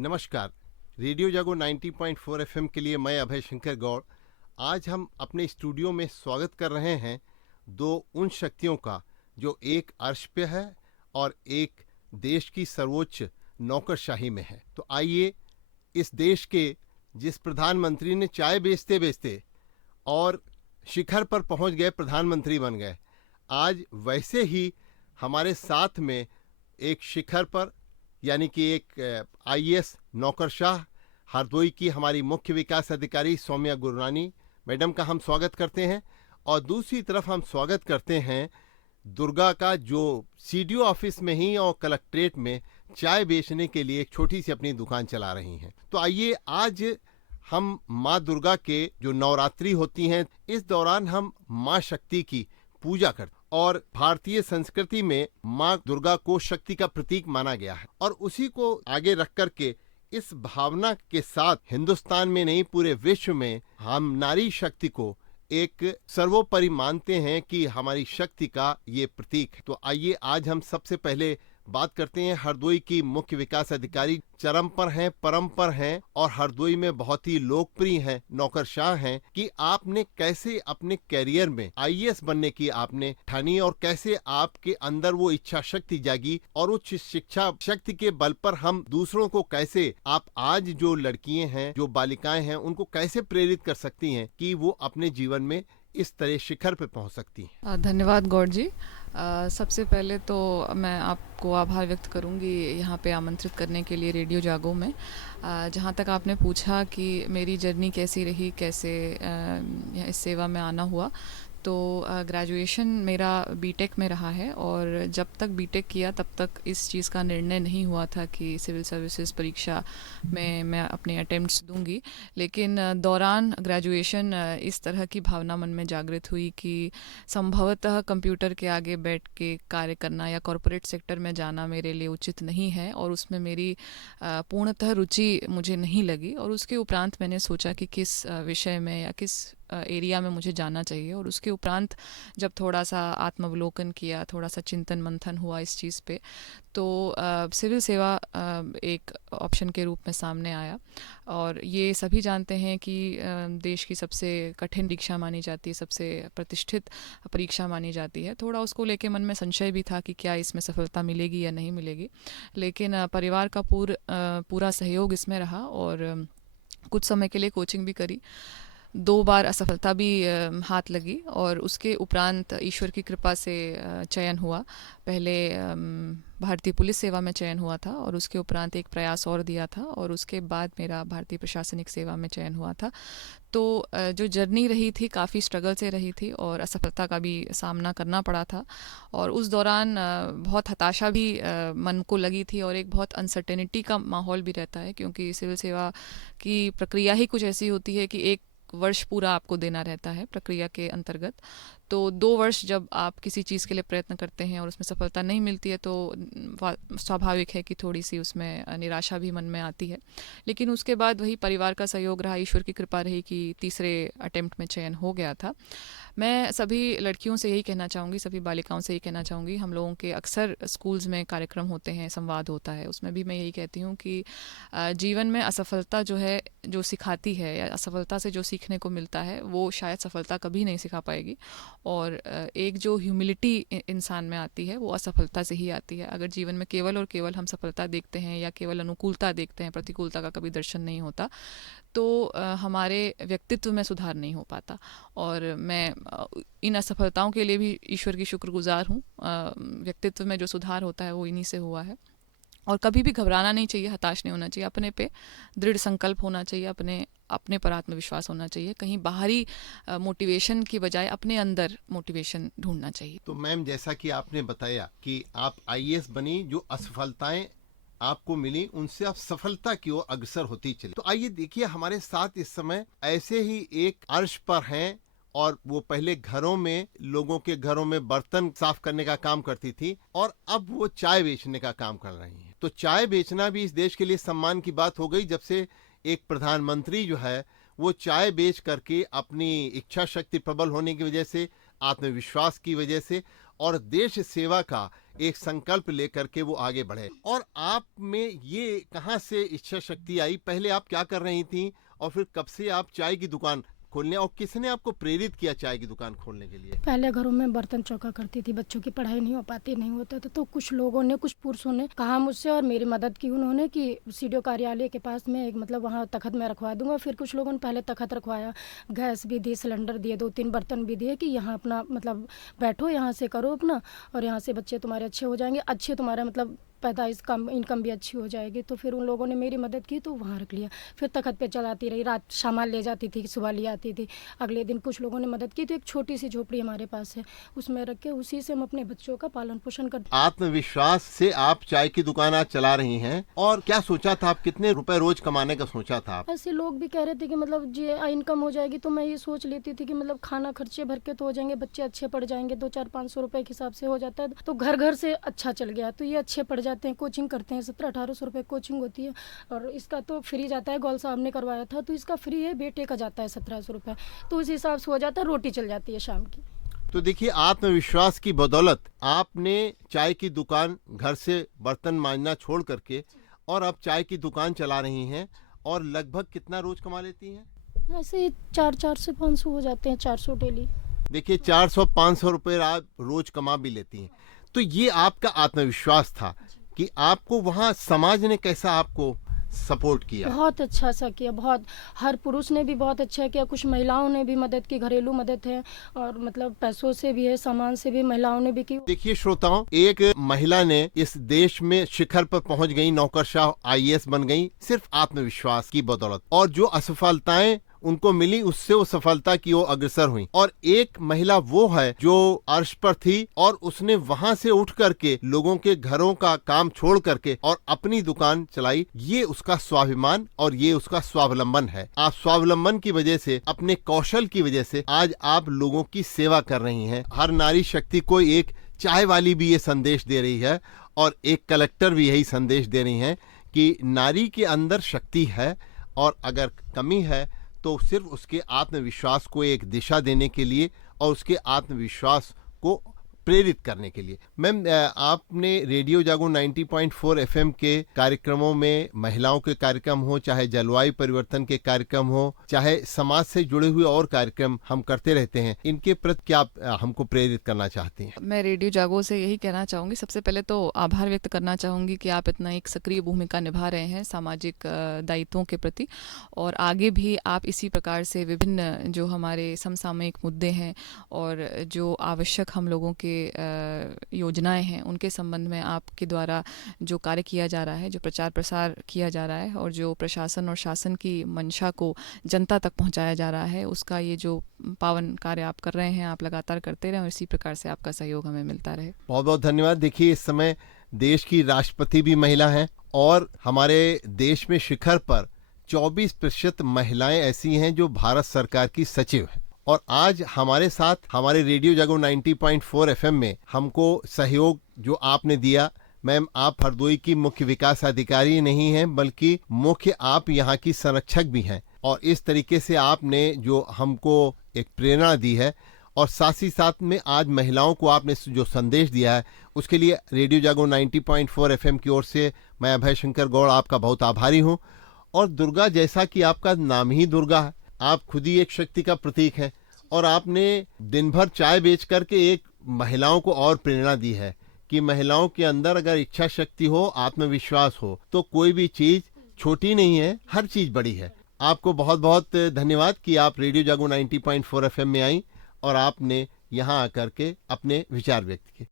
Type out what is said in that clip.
नमस्कार। रेडियो जागो 90.4 एफएम के लिए मैं अभय शंकर गौड़ आज हम अपने स्टूडियो में स्वागत कर रहे हैं दो उन शक्तियों का जो एक अर्श पे है और एक देश की सर्वोच्च नौकरशाही में है। तो आइए इस देश के जिस प्रधानमंत्री ने चाय बेचते बेचते और शिखर पर पहुंच गए, प्रधानमंत्री बन गए, आज वैसे ही हमारे साथ में एक शिखर पर यानी कि एक आईएएस नौकरशाह हरदोई की हमारी मुख्य विकास अधिकारी सौम्या गुरनानी मैडम का हम स्वागत करते हैं। और दूसरी तरफ हम स्वागत करते हैं दुर्गा का, जो सीडीओ ऑफिस में ही और कलेक्ट्रेट में चाय बेचने के लिए एक छोटी सी अपनी दुकान चला रही हैं। तो आइए आज हम माँ दुर्गा के जो नवरात्रि होती हैं, इस दौरान हम माँ शक्ति की पूजा करते हैं और भारतीय संस्कृति में माँ दुर्गा को शक्ति का प्रतीक माना गया है और उसी को आगे रख करके इस भावना के साथ हिंदुस्तान में नहीं पूरे विश्व में हम नारी शक्ति को एक सर्वोपरि मानते हैं कि हमारी शक्ति का ये प्रतीक है। तो आइए आज हम सबसे पहले बात करते हैं हरदोई की मुख्य विकास अधिकारी, चरम पर हैं, परम पर हैं और हरदोई में बहुत ही लोकप्रिय हैं, नौकरशाह हैं, कि आपने कैसे अपने कैरियर में आईएएस बनने की आपने ठानी और कैसे आपके अंदर वो इच्छा शक्ति जागी और उच्च शिक्षा शक्ति के बल पर हम दूसरों को कैसे, आप आज जो लड़कियां हैं, जो बालिकाएं हैं, उनको कैसे प्रेरित कर सकती हैं कि वो अपने जीवन में इस तरह शिखर पे पहुंच सकती हैं। धन्यवाद गौड़ जी। सबसे पहले तो मैं आपको आभार व्यक्त करूंगी यहाँ पे आमंत्रित करने के लिए रेडियो जागो में। जहाँ तक आपने पूछा कि मेरी जर्नी कैसी रही, कैसे इस सेवा में आना हुआ, तो ग्रेजुएशन मेरा बीटेक में रहा है और जब तक बीटेक किया तब तक इस चीज़ का निर्णय नहीं हुआ था कि सिविल सर्विसेज परीक्षा में मैं अपने अटेम्प्ट्स दूंगी। लेकिन दौरान ग्रेजुएशन इस तरह की भावना मन में जागृत हुई कि संभवतः कंप्यूटर के आगे बैठ के कार्य करना या कॉरपोरेट सेक्टर में जाना मेरे लिए उचित नहीं है और उसमें मेरी पूर्णतः रुचि मुझे नहीं लगी। और उसके उपरांत मैंने सोचा कि किस विषय में या किस एरिया में मुझे जाना चाहिए और उसके उपरांत जब थोड़ा सा आत्मावलोकन किया, थोड़ा सा चिंतन मंथन हुआ इस चीज़ पे, तो सिविल सेवा एक ऑप्शन के रूप में सामने आया। और ये सभी जानते हैं कि देश की सबसे कठिन परीक्षा मानी जाती है, सबसे प्रतिष्ठित परीक्षा मानी जाती है। थोड़ा उसको लेके मन में संशय भी था कि क्या इसमें सफलता मिलेगी या नहीं मिलेगी, लेकिन परिवार का पूरा सहयोग इसमें रहा और कुछ समय के लिए कोचिंग भी करी। 2 बार असफलता भी हाथ लगी और उसके उपरांत ईश्वर की कृपा से चयन हुआ। पहले भारतीय पुलिस सेवा में चयन हुआ था और उसके उपरांत एक प्रयास और दिया था और उसके बाद मेरा भारतीय प्रशासनिक सेवा में चयन हुआ था। तो जो जर्नी रही थी काफ़ी स्ट्रगल से रही थी और असफलता का भी सामना करना पड़ा था और उस दौरान बहुत हताशा भी मन को लगी थी और एक बहुत अनसर्टेनिटी का माहौल भी रहता है, क्योंकि सिविल सेवा की प्रक्रिया ही कुछ ऐसी होती है कि 1 वर्ष पूरा आपको देना रहता है प्रक्रिया के अंतर्गत। तो 2 वर्ष जब आप किसी चीज़ के लिए प्रयत्न करते हैं और उसमें सफलता नहीं मिलती है तो स्वाभाविक है कि थोड़ी सी उसमें निराशा भी मन में आती है। लेकिन उसके बाद वही परिवार का सहयोग रहा, ईश्वर की कृपा रही कि तीसरे अटेम्प्ट में चयन हो गया था। मैं सभी लड़कियों से यही कहना चाहूँगी, सभी बालिकाओं से यही कहना चाहूँगी, हम लोगों के अक्सर स्कूल्स में कार्यक्रम होते हैं, संवाद होता है, उसमें भी मैं यही कहती हूँ कि जीवन में असफलता जो है, जो सिखाती है या असफलता से जो सीखने को मिलता है वो शायद सफलता कभी नहीं सिखा पाएगी। और एक जो ह्यूमिलिटी इंसान में आती है वो असफलता से ही आती है। अगर जीवन में केवल और केवल हम सफलता देखते हैं या केवल अनुकूलता देखते हैं, प्रतिकूलता का कभी दर्शन नहीं होता, तो हमारे व्यक्तित्व में सुधार नहीं हो पाता। और मैं इन असफलताओं के लिए भी ईश्वर की शुक्रगुजार हूँ। व्यक्तित्व में जो सुधार होता है वो इन्हीं से हुआ है। और कभी भी घबराना नहीं चाहिए, हताश नहीं होना चाहिए, अपने पे दृढ़ संकल्प होना चाहिए, अपने पर आत्मविश्वास होना चाहिए। कहीं बाहरी मोटिवेशन की बजाय अपने अंदर मोटिवेशन ढूंढना चाहिए। तो मैम, जैसा कि आपने बताया कि आप आईएएस बनी, जो असफलताएं आपको मिली उनसे आप सफलता की ओर अग्रसर होती चली। तो आइए देखिए, हमारे साथ इस समय ऐसे ही एक अर्श पर हैं और वो पहले घरों में, लोगों के घरों में बर्तन साफ करने का काम करती थी और अब वो चाय बेचने का काम कर रही हैं। तो चाय बेचना भी इस देश के लिए सम्मान की बात हो गई जब से एक प्रधानमंत्री जो है वो चाय बेच करके अपनी इच्छा शक्ति प्रबल होने की वजह से, आत्मविश्वास की वजह से और देश सेवा का एक संकल्प लेकर के वो आगे बढ़े। और आप में ये कहाँ से इच्छा शक्ति आई? पहले आप क्या कर रही थी और फिर कब से आप चाय की दुकान खोलने, और किसने आपको प्रेरित किया चाय की दुकान खोलने के लिए? पहले घरों में बर्तन चौका करती थी, बच्चों की पढ़ाई नहीं हो पाती, नहीं होता था, तो कुछ लोगों ने, कुछ पुरुषों ने कहा मुझसे और मेरी मदद की उन्होंने कि सीडीओ कार्यालय के पास में एक मतलब वहाँ तखत में रखवा दूंगा। फिर कुछ लोगों ने पहले तखत रखवाया, गैस भी दी, सिलेंडर दिए, 2-3 बर्तन भी दिए कि यहाँ अपना मतलब बैठो, यहाँ से करो अपना, और यहाँ से बच्चे तुम्हारे अच्छे हो जाएंगे, अच्छे तुम्हारा मतलब पैदाइश कम, इनकम भी अच्छी हो जाएगी। तो फिर उन लोगों ने मेरी मदद की तो वहाँ रख लिया। फिर तखत पे चलाती रही, रात सामान ले जाती थी, सुबह ले आती थी, अगले दिन कुछ लोगों ने मदद की तो एक छोटी सी झोपड़ी हमारे पास है, उसमें रख के उसी से हम अपने बच्चों का पालन पोषण करते। आत्मविश्वास से आप चाय की दुकान आज चला रही हैं, और क्या सोचा था आप, कितने रुपए रोज कमाने का सोचा था आप? ऐसे लोग भी कह रहे थे कि मतलब जी इनकम हो जाएगी, तो मैं ये सोच लेती थी कि मतलब खाना खर्चे भर के तो हो जाएंगे, बच्चे अच्छे पढ़ जाएंगे, 200-400-500 रुपए के हिसाब से हो जाता है, तो घर घर से अच्छा चल गया, तो ये अच्छे पढ़ जाते हैं, कोचिंग करते हैं, 1700-1800 रुपए कोचिंग होती है, और इसका तो फ्री जाता है, गौल साहब ने करवाया था तो इसका फ्री है, बेटे का जाता है 1700 रुपए, तो उस हिसाब से हो जाता है, रोटी चल जाती है शाम की। तो देखिए, आत्मविश्वास की बदौलत आपने चाय की दुकान, घर से बर्तन मांजना छोड़ करके, और अब चाय की दुकान चला रही हैं, और लगभग कितना रोज कमा लेती हैं? ऐसे ही 400 से 500 हो जाते हैं, 400 डेली। देखिए, 400-500 रुपए आप रोज कमा भी लेती हैं। तो ये आपका आत्मविश्वास था कि आपको वहाँ समाज ने कैसा आपको सपोर्ट किया? बहुत अच्छा सा किया, बहुत, हर पुरुष ने भी बहुत अच्छा किया, कुछ महिलाओं ने भी मदद की, घरेलू मदद है, और मतलब पैसों से भी है, सामान से भी महिलाओं ने भी की। देखिए श्रोताओं, एक महिला ने इस देश में शिखर पर पहुंच गई, नौकरशाह आईएएस बन गई, सिर्फ आत्मविश्वास की बदौलत, और जो असफलताएं उनको मिली उससे वो सफलता की ओर अग्रसर हुई। और एक महिला वो है जो अर्श पर थी और उसने वहां से उठ करके लोगों के घरों का काम छोड़ करके और अपनी दुकान चलाई। ये उसका स्वाभिमान और ये उसका स्वावलंबन है। आप स्वावलंबन की वजह से, अपने कौशल की वजह से आज आप लोगों की सेवा कर रही हैं। हर नारी शक्ति को एक चाय वाली भी ये संदेश दे रही है, और एक कलेक्टर भी यही संदेश दे रही है कि नारी के अंदर शक्ति है, और अगर कमी है तो सिर्फ उसके आत्मविश्वास को एक दिशा देने के लिए और उसके आत्मविश्वास को प्रेरित करने के लिए। मैम, आपने रेडियो जागो 90.4 एफएम के कार्यक्रमों में, महिलाओं के कार्यक्रम हो, चाहे जलवायु परिवर्तन के कार्यक्रम हो, चाहे समाज से जुड़े हुए और कार्यक्रम हम करते रहते हैं, इनके प्रति क्या आप हमको प्रेरित करना चाहती हैं? मैं रेडियो जागो से यही कहना चाहूँगी, सबसे पहले तो आभार व्यक्त करना चाहूँगी कि आप इतना एक सक्रिय भूमिका निभा रहे हैं सामाजिक दायित्वों के प्रति, और आगे भी आप इसी प्रकार से विभिन्न जो हमारे समसामयिक मुद्दे हैं और जो आवश्यक हम लोगों के योजनाएं हैं उनके संबंध में आपके द्वारा जो कार्य किया जा रहा है, जो प्रचार प्रसार किया जा रहा है, और जो प्रशासन और शासन की मंशा को जनता तक पहुंचाया जा रहा है, उसका ये जो पावन कार्य आप कर रहे हैं, आप लगातार करते रहें और इसी प्रकार से आपका सहयोग हमें मिलता रहे। बहुत बहुत धन्यवाद। देखिए, इस समय देश की राष्ट्रपति भी महिला हैं, और हमारे देश में शिखर पर 24% महिलाएं ऐसी हैं जो भारत सरकार की सचिव हैं। और आज हमारे साथ हमारे रेडियो जागो 90.4 एफएम में हमको सहयोग जो आपने दिया, मैम, आप हरदोई की मुख्य विकास अधिकारी नहीं हैं, बल्कि मुख्य आप यहाँ की संरक्षक भी हैं, और इस तरीके से आपने जो हमको एक प्रेरणा दी है, और साथ ही साथ में आज महिलाओं को आपने जो संदेश दिया है, उसके लिए रेडियो जागो 90.4 एफएम की ओर से मैं अभय शंकर गौड़ आपका बहुत आभारी हूँ। और दुर्गा, जैसा कि आपका नाम ही दुर्गा है, आप खुद ही एक शक्ति का प्रतीक हैं, और आपने दिन भर चाय बेच करके एक महिलाओं को और प्रेरणा दी है कि महिलाओं के अंदर अगर इच्छा शक्ति हो, आत्मविश्वास हो, तो कोई भी चीज छोटी नहीं है, हर चीज बड़ी है। आपको बहुत बहुत धन्यवाद कि आप रेडियो जागो 90.4 एफएम में आई और आपने यहाँ आकर के अपने विचार व्यक्त किए।